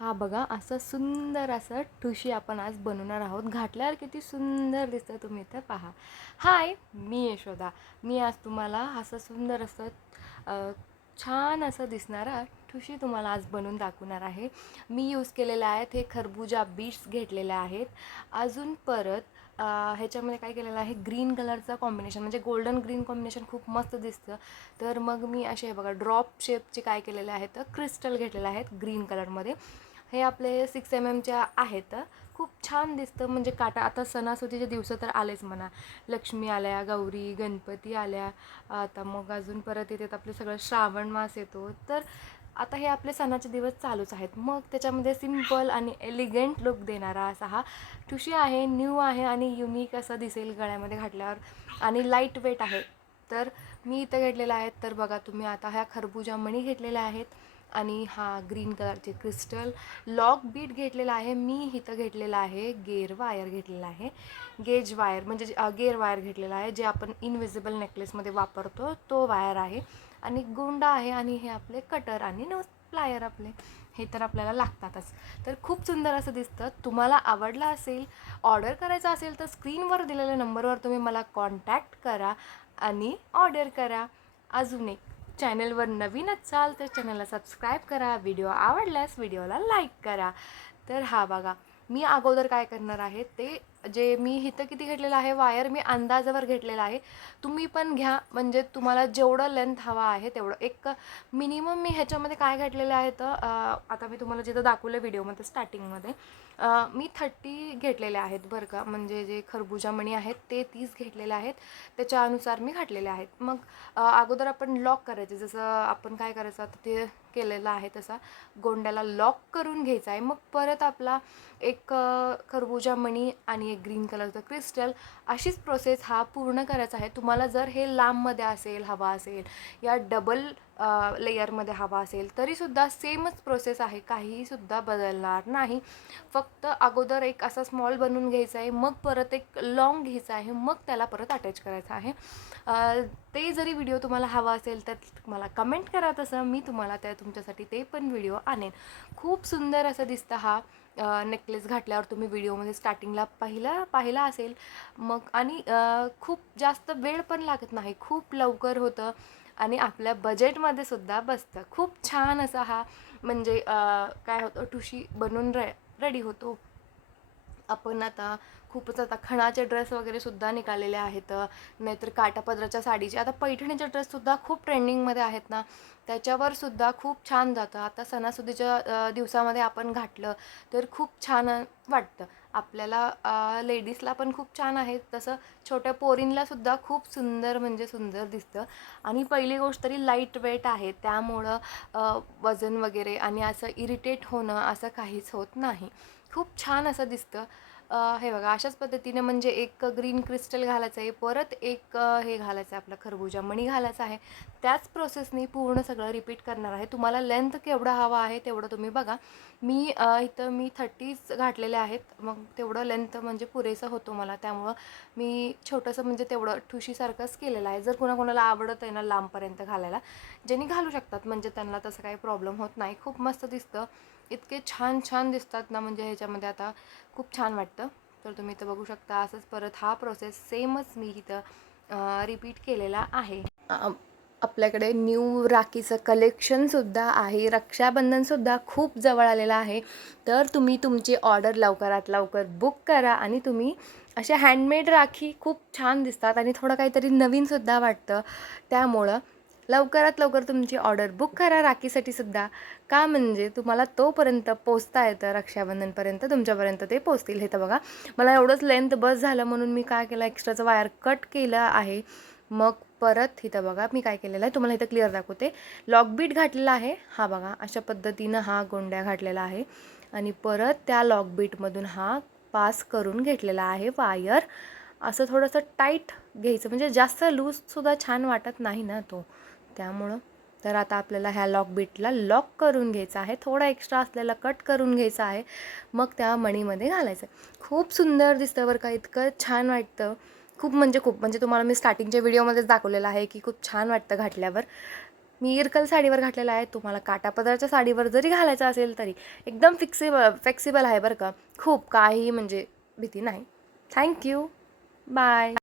हा बघा असं सुंदर असं ठुशी आपण आज बनवणार आहोत. घातल्यावर किती सुंदर दिसतं तुम्ही इथं पहा. हाय मी यशोदा. मी आज तुम्हाला असं सुंदर असं छान असं दिसणारा ठुशी तुम्हाला आज बनवून दाखवणार आहे. मी यूज केलेले आहेत हे खरबुजा बीट्स घेतलेले आहेत. अजून परत ह्याच्यामध्ये काय केलेलं आहे? ग्रीन कलरचं कॉम्बिनेशन म्हणजे गोल्डन ग्रीन कॉम्बिनेशन खूप मस्त दिसतं. तर मग मी असे बघा ड्रॉप शेपचे काय केलेले आहेत? क्रिस्टल घेतलेले आहेत ग्रीन कलरमध्ये हे आपले सिक्स एम एमच्या आहेत. खूप छान दिसतं म्हणजे काटा आता सणासुदीचे दिवस तर आलेच म्हणा. लक्ष्मी आल्या गौरी गणपती आल्या आता मग अजून परत येतात आपले सगळं श्रावण मास येतो. तर आता हे आपले सणाचे दिवस चालूच आहेत. मग त्याच्यामध्ये सिंपल आणि एलिगंट लुक देणारा असा हा ठुशी आहे न्यू आहे आणि युनिक असं दिसेल गळ्यामध्ये घातल्यावर. आणि लाइट वेट आहे. तर मी इथं घेतलेलं आहे. तर बघा तुम्ही आता ह्या खरबुजा मणी घेतलेल्या आहेत. आणि हा ग्रीन कलरचे क्रिस्टल लॉक बीट घेतलेला आहे मी इथं घेतलेला आहे गेअर वायर घेतलेला आहे. गेज वायर म्हणजे जे- गेअर वायर घेतलेला आहे जे आपण इनविजिबल नेकलेसमध्ये वापरतो तो वायर आहे. आणि गोंडा आहे आणि हे आपले कटर आणि नोज प्लायर आपले हे तर आपल्याला लागतातच. तर खूप सुंदर असं दिसतं. तुम्हाला आवडलं असेल ऑर्डर करायचं असेल तर स्क्रीनवर दिलेल्या नंबरवर तुम्ही मला कॉन्टॅक्ट करा आणि ऑर्डर करा. अजून एक चॅनलवर नवीन असाल तर चॅनलला सबस्क्राईब करा व्हिडिओ आवडल्यास व्हिडिओला लाईक करा. तर हा बघा मी अगोदर काय करणार आहे ते जे मी इथं किती घेतलेलं आहे वायर मी अंदाजावर घेतलेला आहे. तुम्ही पण घ्या म्हणजे तुम्हाला जेवढं लेंथ हवा आहे तेवढं. एक मिनिमम मी ह्याच्यामध्ये काय घेतलेलं आहे तर आता मी तुम्हाला जिथं दाखवलं व्हिडिओमध्ये स्टार्टिंगमध्ये मी थर्टी घेतलेले आहेत बरं का. म्हणजे जे खरबुजा मणी आहेत ते तीस घेतलेले आहेत. त्याच्या अनुसार मी घातलेले आहेत. मग अगोदर आपण लॉक करायचे. जसं आपण काय करायचं आता ते केलेलं आहे तसा. गोंड्याला लॉक करून घ्यायचा आहे. मग परत आपला एक खरबुजा मणी आणि एक ग्रीन कलरचं क्रिस्टल अशीच प्रोसेस हा पूर्ण करायचा आहे. तुम्हाला जर हे लांबमध्ये असेल हवा असेल या डबल लेयरमध्ये हवा असेल तरीसुद्धा सेमच प्रोसेस आहे. काहीसुद्धा बदलणार नाही. फक्त अगोदर एक असा स्मॉल बनवून घ्यायचा आहे मग परत एक लॉंग घ्यायचा आहे मग त्याला परत अटॅच करायचं आहे. ते जरी व्हिडिओ तुम्हाला हवा असेल तर मला कमेंट करा तसं. मी तुम्हाला त्या तुमच्यासाठी ते पण व्हिडिओ आणेन. खूप सुंदर असं दिसतं हा. नेकलेस घातल्यावर तुम्ही व्हिडिओमध्ये स्टार्टिंगला पाहिला पाहिला असेल. मग आणि खूप जास्त वेळ पण लागत नाही. खूप लवकर होतं आणि आपल्या बजेटमध्ये सुद्धा बसतं. खूप छान असा हा म्हणजे काय होतं ठुशी बनून रे रेडी होतो. आपण आता खूपच आता खणाचे ड्रेस वगैरे सुद्धा निघालेले आहेत. नाहीतर काटापदराच्या साडीचे. आता पैठणीचे ड्रेससुद्धा खूप ट्रेंडिंगमध्ये आहेत ना. त्याच्यावर सुद्धा खूप छान जातं. आता सणासुदीच्या दिवसामध्ये आपण घातलं तर खूप छान वाटतं. आपल्याला लेडीजला पण खूप छान आहे. तसं छोट्या पोरींला सुद्धा खूप सुंदर म्हणजे सुंदर दिसतं. आणि पहिली गोष्ट तरी लाइट वेट आहे. त्यामुळं वजन वगैरे आणि असं इरिटेट होणं असं काहीच होत नाही. खूप छान असं दिसतं. हे बघा अशाच पद्धतीने म्हणजे एक ग्रीन क्रिस्टल घालायचं आहे परत एक हे घालायचं आहे आपला खरबुजा मणी घालायचा आहे. त्याच प्रोसेसनी पूर्ण सगळं रिपीट करणार आहे. तुम्हाला लेंथ केवढा हवा आहे तेवढं तुम्ही बघा. मी इथं मी थर्टीज घातलेले आहेत. मग तेवढं लेंथ म्हणजे पुरेसं होतो मला. त्यामुळं मी छोटंसं म्हणजे तेवढं ठुशीसारखंच केलेलं आहे. जर कोणाकोणाला आवडत आहे ना लांबपर्यंत घालायला ज्यांनी घालू शकतात म्हणजे त्यांना तसं काही प्रॉब्लेम होत नाही. खूप मस्त दिसतं. इतके छान छान दिसतात ना म्हणजे ह्याच्यामध्ये आता. खूप छान वाटतं. तर तुम्ही इथं बघू शकता असंच परत हा प्रोसेस सेमच मी इथं रिपीट केलेला आहे. आपल्याकडे न्यू राखीचं कलेक्शनसुद्धा आहे. रक्षाबंधनसुद्धा खूप जवळ आलेलं आहे. तर तुम्ही तुमची ऑर्डर लवकरात लवकर बुक करा आणि तुम्ही अशा हँडमेड राखी खूप छान दिसतात आणि थोडं काहीतरी नवीनसुद्धा वाटतं. त्यामुळं लवकरात लवकर तुमची ऑर्डर बुक करा राखीसाठी सुद्धा. का म्हणजे तुम्हाला तोपर्यंत पोचता येतं रक्षाबंधनपर्यंत तुमच्यापर्यंत ते पोचतील. हे तर बघा मला एवढंच लेंथ बस झालं म्हणून मी काय केलं एक्स्ट्राचं वायर कट केलं आहे. मग परत इथं बघा मी काय केलेलं आहे तुम्हाला इथं क्लिअर दाखवते. लॉकबीट घातलेला आहे. हा बघा अशा पद्धतीनं हा गोंड्या घातलेला आहे. आणि परत त्या लॉकबीटमधून हा पास करून घेतलेला आहे वायर असं थोडंसं टाईट घ्यायचं म्हणजे जास्त लूजसुद्धा छान वाटत नाही ना तो. त्यामुळं तर आता आपल्याला ह्या लॉक बीटला लॉक करून घ्यायचं आहे. थोडा एक्स्ट्रा असलेला कट करून घ्यायचा आहे. मग त्या मणीमध्ये घालायचं. खूप सुंदर दिसतं बरं का. इतकं छान वाटतं. खूप म्हणजे खूप. म्हणजे तुम्हाला मी स्टार्टिंगच्या व्हिडिओमध्येच दाखवलेलं आहे की खूप छान वाटतं घातल्यावर. मी इरकल साडीवर घातलेला आहे. तुम्हाला काटापदराच्या साडीवर जरी घालायचं असेल तरी एकदम फिक्सिबल फ्लेक्सिबल आहे बरं का. खूप काही म्हणजे भीती नाही. Thank you bye